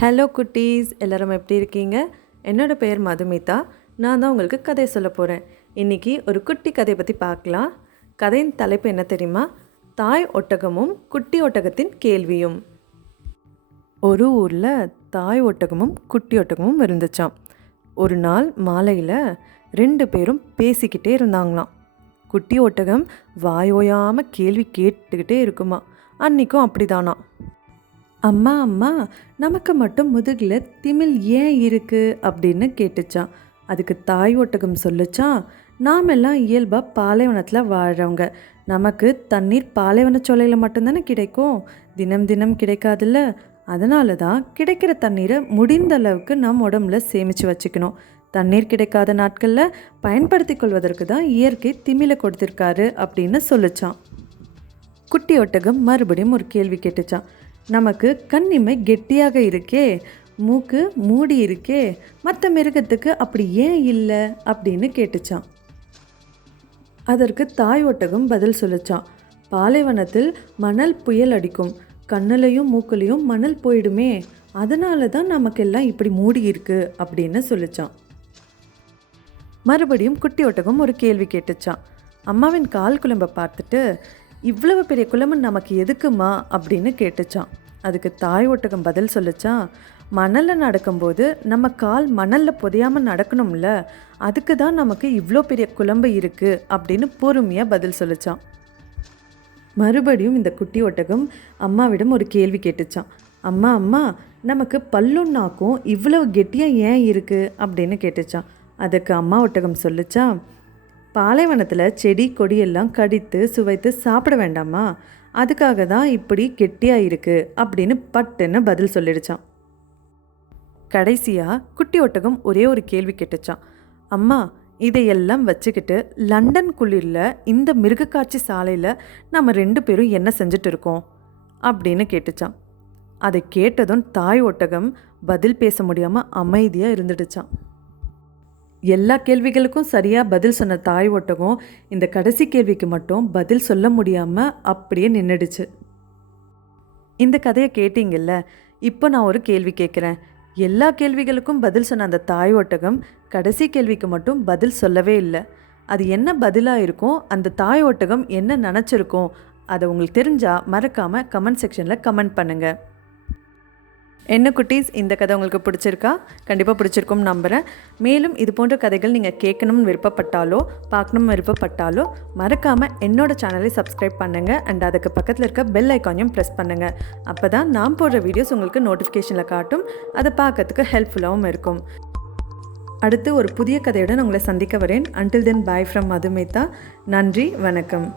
Hello குட்டீஸ், எல்லோரும் எப்படி இருக்கீங்க? என்னோடய பெயர் மதுமிதா. நான் தான் உங்களுக்கு கதை சொல்ல போகிறேன். இன்றைக்கி ஒரு குட்டி கதையை பற்றி பார்க்கலாம். கதையின் தலைப்பு என்ன தெரியுமா? தாய் ஒட்டகமும் குட்டி ஒட்டகத்தின் கேள்வியும். ஒரு ஊரில் தாய் ஒட்டகமும் குட்டி ஒட்டகமும் இருந்துச்சாம். ஒரு நாள் மாலையில் 2 பேரும் பேசிக்கிட்டே இருந்தாங்களாம். குட்டி ஒட்டகம் வாயோயாமல் கேள்வி கேட்டுக்கிட்டே இருக்குமா. அன்றைக்கும் அப்படிதானா. அம்மா அம்மா, நமக்கு மட்டும் முதுகில் திமில் ஏன் இருக்குது அப்படின்னு கேட்டுச்சான். அதுக்கு தாய் ஒட்டகம் சொல்லிச்சான், நாம் எல்லாம் இயல்பாக பாலைவனத்தில் வாழ்கிறவங்க. நமக்கு தண்ணீர் பாலைவன சோலையில் மட்டும்தானே கிடைக்கும், தினம் தினம் கிடைக்காதுல்ல. அதனால தான் கிடைக்கிற தண்ணீரை முடிந்த அளவுக்கு நம் உடம்புல சேமித்து வச்சுக்கணும். தண்ணீர் கிடைக்காத நாட்களில் பயன்படுத்தி கொள்வதற்கு தான் இயற்கை திமிலை கொடுத்துருக்காரு அப்படின்னு சொல்லிச்சான். குட்டி ஒட்டகம் மறுபடியும் ஒரு கேள்வி கேட்டுச்சான். நமக்கு கண்ணிமை கெட்டியாக இருக்கே, மூக்கு மூடி இருக்கே, மற்ற மிருகத்துக்கு அப்படி ஏன் இல்லை அப்படின்னு கேட்டுச்சான். அதற்கு தாய் ஒட்டகம் பதில் சொல்லிச்சான், பாலைவனத்தில் மணல் புயல் அடிக்கும், கண்ணுலையும் மூக்குலையும் மணல் போயிடுமே, அதனால தான் நமக்கெல்லாம் இப்படி மூடி இருக்கு அப்படின்னு சொல்லிச்சான். மறுபடியும் குட்டி ஒட்டகம் ஒரு கேள்வி கேட்டுச்சான். அம்மாவின் கால் குழம்பை பார்த்துட்டு, இவ்வளவு பெரிய குழம்பு நமக்கு எதுக்குமா அப்படின்னு கேட்டுச்சான். அதுக்கு தாய் ஒட்டகம் பதில் சொல்லிச்சான், மணலில் நடக்கும்போது நம்ம கால் மணலில் புதையாமல் நடக்கணும்ல, அதுக்கு தான் நமக்கு இவ்வளோ பெரிய குழம்பு இருக்குது அப்படின்னு பொறுமையாக பதில் சொல்லிச்சான். மறுபடியும் இந்த குட்டி ஒட்டகம் அம்மாவிடம் ஒரு கேள்வி கேட்டுச்சான். அம்மா அம்மா, நமக்கு பல்லும் நாக்கும் இவ்வளவு கெட்டியாக ஏன் இருக்குது அப்படின்னு கேட்டுச்சான். அதுக்கு அம்மா ஒட்டகம் சொல்லிச்சான், பாலைவனத்தில் செடி கொடியெல்லாம் கடித்து சுவைத்து சாப்பிட வேண்டாமா, அதுக்காக தான் இப்படி கெட்டியாக இருக்குது அப்படின்னு பட்டுன்னு பதில் சொல்லிடுச்சான். கடைசியாக குட்டி ஒட்டகம் ஒரே ஒரு கேள்வி கேட்டுச்சான். அம்மா, இதையெல்லாம் வச்சுக்கிட்டு லண்டன் குளிரில் இந்த மிருகக்காட்சி சாலையில் நம்ம 2 பேரும் என்ன செஞ்சுட்டு இருக்கோம் அப்படின்னு கேட்டுச்சான். அதை கேட்டதும் தாய் ஒட்டகம் பதில் பேச முடியாமல் அமைதியாக இருந்துடுச்சான். எல்லா கேள்விகளுக்கும் சரியாக பதில் சொன்ன தாய் ஒட்டகம் இந்த கடைசி கேள்விக்கு மட்டும் பதில் சொல்ல முடியாமல் அப்படியே நின்றுடுச்சு. இந்த கதையை கேட்டீங்கல்ல, இப்போ நான் ஒரு கேள்வி கேட்குறேன். எல்லா கேள்விகளுக்கும் பதில் சொன்ன அந்த தாய் ஒட்டகம் கடைசி கேள்விக்கு மட்டும் பதில் சொல்லவே இல்லை. அது என்ன பதிலாக இருக்கும், அந்த தாய் ஒட்டகம் என்ன நினச்சிருக்கோம், அதை உங்களுக்கு தெரிஞ்சால் மறக்காமல் கமெண்ட் செக்ஷனில் கமெண்ட் பண்ணுங்கள். என்ன குட்டீஸ், இந்த கதை உங்களுக்கு பிடிச்சிருக்கா? கண்டிப்பாக பிடிச்சிருக்கும்னு நம்புகிறேன். மேலும் இது போன்ற கதைகள் நீங்கள் கேட்கணும்னு விருப்பப்பட்டாலோ பார்க்கணும்னு விருப்பப்பட்டாலோ மறக்காமல் என்னோடய சேனலை சப்ஸ்கிரைப் பண்ணுங்கள். அண்ட் அதுக்கு பக்கத்தில் இருக்க பெல் ஐக்கானையும் ப்ரெஸ் பண்ணுங்கள். அப்போ தான் நான் போடுற வீடியோஸ் உங்களுக்கு நோட்டிஃபிகேஷனில் காட்டும். அதை பார்க்கறதுக்கு ஹெல்ப்ஃபுல்லாகவும் இருக்கும். அடுத்து ஒரு புதிய கதையுடன் உங்களை சந்திக்க வரேன். Until then, bye from Madhumita. நன்றி, வணக்கம்.